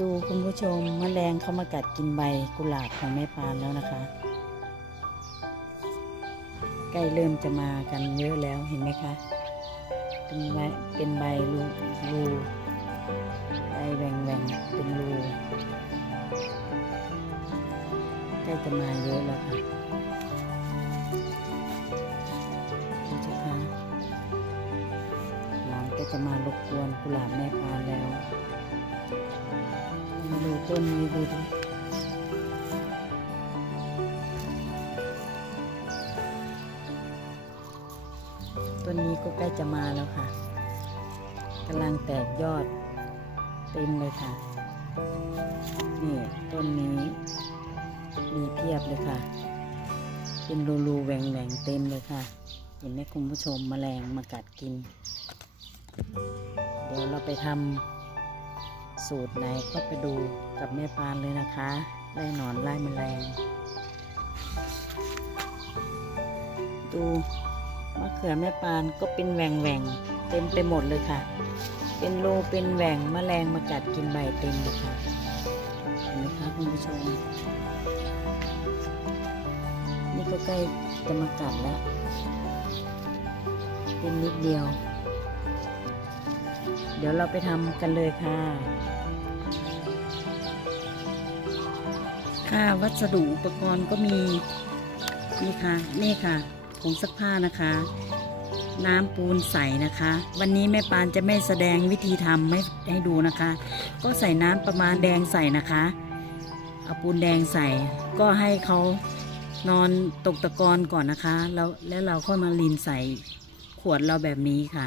ดูคุณผู้ชมมแมลงเข้ามากัดกินใบกุหลาบของแม่ปานแล้วนะคะ ใกล้เริ่มจะมากันเยอะแล้วเห็นไหมคะ เป็นใบเป็นใบรูรูใบแหว่งแหว่งเป็นรูใกล้จะมาเยอะแล้วค่ะดูสิคะหลังก็จะมารบกวนกุหลาบแม่ปานแล้ว ต้นนี้ดูดิต้นนี้ก็ใกล้จะมาแล้วค่ะกำลังแตกยอดเต็มเลยค่ะ นี่ต้นนี้มีเพียบเลยค่ะ เป็นรูรูๆแหว่งแหวงเต็มเลยค่ะ เห็นไหมคุณผู้ชมแมลงมากัดกิน เดี๋ยวเราไปทำ สูตรไหนก็ไปดูกับแม่ปานเลยนะคะไล่หนอนไล่แมลง ดูมะเขือแม่ปานก็เป็นแหว่งแหว่งเต็มไปหมดเลยค่ะ เป็นรูเป็นแหว่งแมลงมากัดกินใบเต็มเลยค่ะเห็นไหมคะคุณผู้ชม นี่ก็ใกล้จะมากัดแล้ว เป็นนิดเดียว เดี๋ยวเราไปทำกันเลยค่ะ ค่าวัสดุอุปกรณ์ก็มีนี่ค่ะนี่ค่ะผงซักผ้านะคะ น้ำปูนใสนะคะ วันนี้แม่ปานจะไม่แสดงวิธีทำให้ให้ดูนะคะ ก็ใส่น้ำประมาณแดงใส่นะคะเอาปูนแดงใส่ ก็ให้เขานอนตกตะกอนก่อนนะคะ แล้วแล้วเราค่อยมาลีนใส่ขวดเราแบบนี้ค่ะ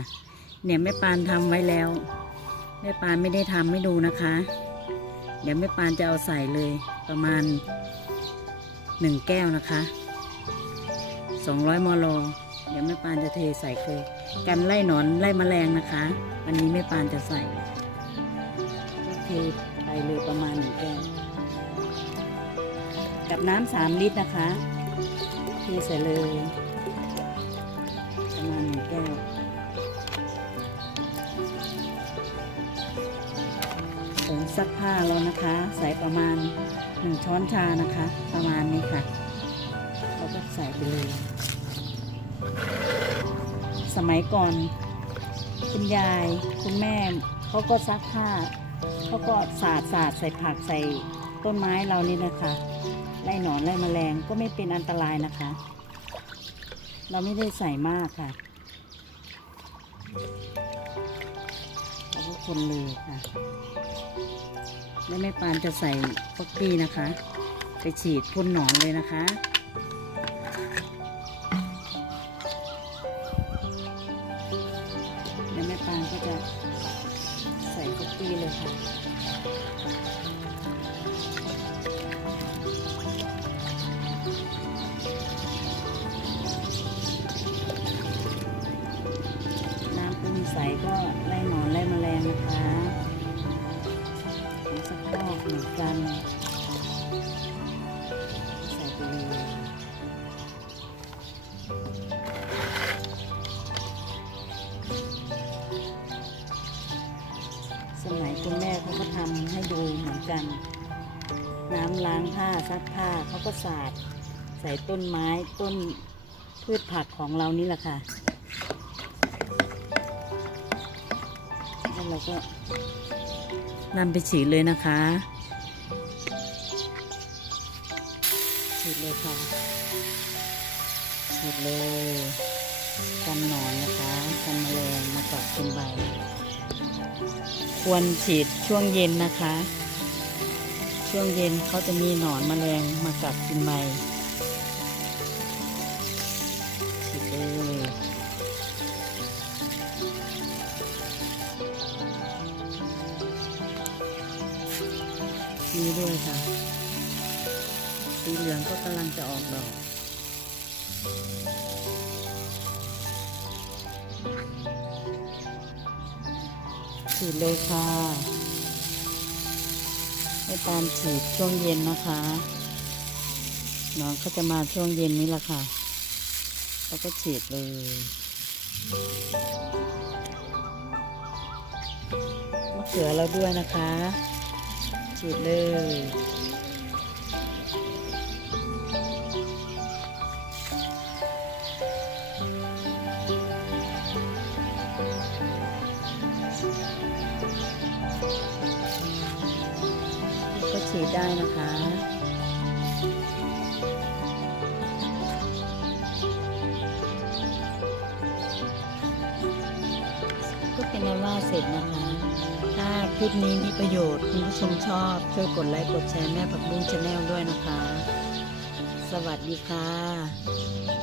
เนี่ยแม่ปานทำไว้แล้ว แม่ปานไม่ได้ทำไม่ดูนะคะ เดี๋ยวแม่ปานจะเอาใส่เลยประมาณหนึ่งแก้วนะคะสองร้อยมลเดี๋ยวแม่ปานจะเทใส่เลยกันไล่หนอนไล่แมลงนะคะ วันนี้แม่ปานจะใส่เทไปเลยประมาณหนึ่งแก้วกับน้ำสามลิตรนะคะเทใส่เลยประมาณหนึ่งแก้ว ผงซักผ้าเรานะคะ ใส่ประมาณหนึ่งช้อนชานะคะ ประมาณนี้ค่ะ เราก็ใส่ไปเลย สมัยก่อน คุณยายคุณแม่เขาก็ซักผ้าเขาก็สาดสาดใส่ผักใส่ต้นไม้เรานี่นะคะไล่หนอนไล่แมลงก็ไม่เป็นอันตรายนะคะ เราไม่ได้ใส่มากค่ะ คนเลยค่ะแล้วแม่ปานจะใส่ฟอกปี้นะคะ ไปฉีดพ่นหนอนเลยนะคะแล้วแม่ปานก็จะใส่ฟอกปี้เลยค่ะ เหมือนกันใส่ไปเลยสมัยคุณแม่เขาก็ทำให้ดูเหมือนกัน น้ำล้างผ้าซักผ้าเขาก็สาด ใส่ต้นไม้ต้นพืชผักของเรานี่แหละค่ะแล้วเราก็นำไปฉีดเลยนะคะ ฉีดเลยค่ะ ฉีดเลยกันหนอนนะคะกันแมลงมากัดกินใบ ควรฉีดช่วงเย็นนะคะ ช่วงเย็นเขาจะมีหนอนแมลงมากัดกินใบฉีดเลยนี่ด้วยค่ะ สีเหลืองก็กำลังจะออกดอก ฉีดเลยค่ะให้ตามฉีดช่วงเย็นนะคะน้องเขาจะมาช่วงเย็นนี้แหละค่ะ แล้วก็ฉีดเลยมะเขือเราด้วยนะคะ ฉีดเลย ฉีดได้นะคะ ก็เป็นนั้นว่าเสร็จนะคะ ถ้าคลิปนี้มีประโยชน์คุณผู้ชมชอบช่วยกดไลค์กดแชร์แม่ผักบุ้งชาแนลด้วยนะคะ สวัสดีค่ะ